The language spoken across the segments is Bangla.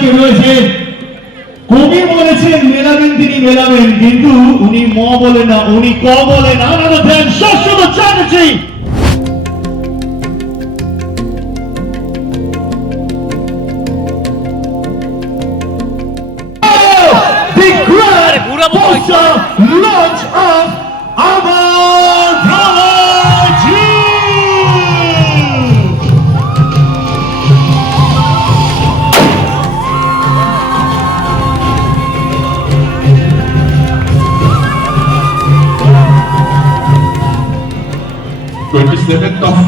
আজকে রয়েছে। কবি বলেছেন মেলাবেন তিনি মেলাবেন, কিন্তু উনি ম বলে না, উনি ক বলে না। Shashwata Chatterjee. The grand poster launch of Amar Prology.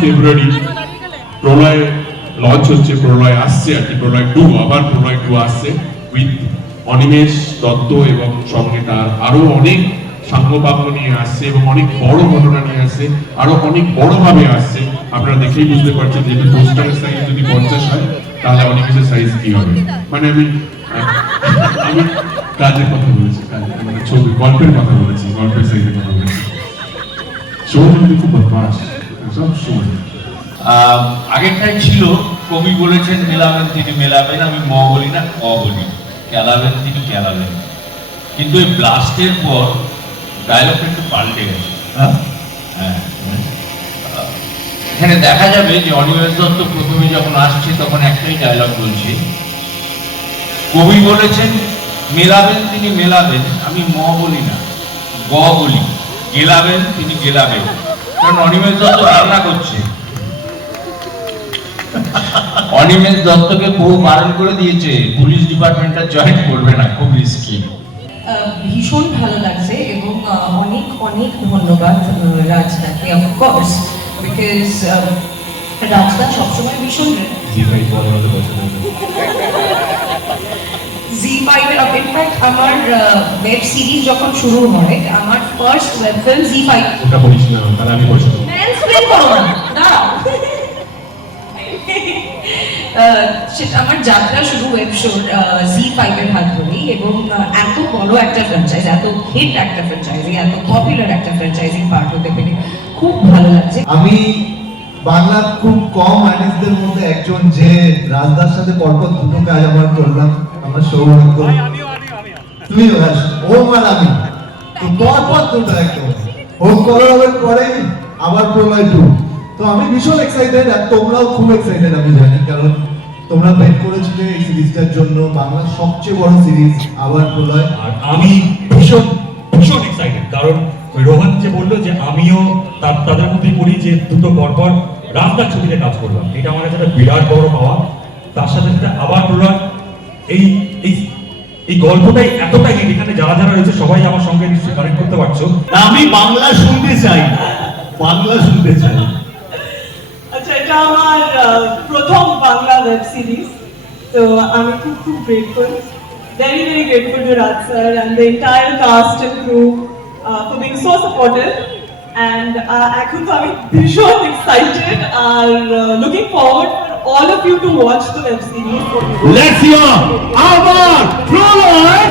February Pralay launch হচ্ছে, প্রলয় আসছে আর কি, প্রলয় 2, আবার প্রলয় 2 আসছে উইথ অনিমেষ দত্ত এবং সঙ্গে তার আরো অনেক সাঙ্গপাঙ্গ নিয়ে আসছে এবং অনেক বড় ঘটনা নিয়ে আসছে, আরো অনেক বড় ভাবে আসছে। আপনারা দেখেই বুঝতে পারছেন যে পোস্টারের সাইজ যদি 50 হয় তাহলে অনিমেষের সাইজ কি হবে। মানে আমি কাজের কথা বলেছি, মানে ছবি গল্পের কথা বলেছি, গল্পের সাইজের কথা বলেছি। ছবি খুব বদমাস সব সময়। আগেরটাই ছিল কবি বলেছেন মেলাবেন তিনি মেলাবেন, আমি ম বলি না ক বলি, খেলাবেন তিনি খেলাবেন। কিন্তু এই ব্লাস্টের পর ডায়লগটা একটু পাল্টে গেছে। হ্যাঁ, এখানে দেখা যাবে যে অনিমেষ দত্ত প্রথমে যখন আসছে তখন একটাই ডায়লগ বলছে, কবি বলেছেন মেলাবেন তিনি মেলাবেন, আমি ম বলি না গ বলি, গেলাবেন তিনি গেলাবেন। কারণ অনিমেষ দত্ত রান্না করছে। অনিমেষ দত্তকে বহু বারণ করে দিয়েছে, পুলিশ ডিপার্টমেন্টটা জয়েন করবে না, খুব রিস্কি। ভীষণ ভালো লাগছে এবং অনেক অনেক ধন্যবাদ রাজদাকে, অফকোর্স, বিকজ রাজদা সবসময় ভীষণ জি5 এর ইনফ্যাক্ট আমার ওয়েব সিরিজ যখন শুরু হয়, আমার ফার্স্ট ওয়েব ফিল্ম জি5। ওটা বলিস না, তাহলে আমি বলছি ম্যানসপ্লেন করো না। সেটা আমার যাত্রা শুরু ওয়েব শোর জি5 এর হাত ধরেই, এবং এত বড় একটা ফ্র্যাঞ্চাইজ, এত হিট একটা ফ্র্যাঞ্চাইজি, এত পপুলার একটা ফ্র্যাঞ্চাইজি পার্ট হতে পেরে খুব ভালো লাগছে। আমি বাংলার খুব কম আর্টিস্টদের মধ্যে একজন যে রাজদার সাথে পরপর দুটো কাজ আমার করলাম, আমার সৌভাগ্য। তুমি ওম আর আমি তো পরপর দুটো একদম, হোম করার পরে আবার প্রলয় 2। তো আমি ভীষণ এক্সাইটেড, আর তোমরাও খুব এক্সাইটেড আমি জানি, কারণ তোমরা ওয়েট করেছিলে এই সিরিজটার জন্য। বাংলার সবচেয়ে বড় সিরিজ আবার প্রলয়। আর আমি ভীষণ ভীষণ এক্সাইটেড, কারণ রোহন যে বললো যে আমিও তাদের মধ্যে পড়ি, যে দুটো পরপর রাজদার ছবিতে কাজ করলাম, এটা আমার কাছে একটা বিরাট বড় পাওয়া। তার সাথে সাথে আবার প্রলয়, এই এই এই গল্পটাই এতটাই হিট, এখানে যারা যারা রয়েছে সবাই আমার সঙ্গে নিশ্চয়ই কানেক্ট করতে পারছো। আমি বাংলা শুনতে চাই, বাংলা শুনতে চাই। আচ্ছা, এটা আমার প্রথম বাংলা ওয়েব সিরিজ, তো আমি খুব খুব grateful, very very grateful to Raj sir and the entire cast and crew for being so supportive, and এখন তো আমি ভীষণ excited R looking forward for all of you to watch the web series. Let's hear Amar Proloy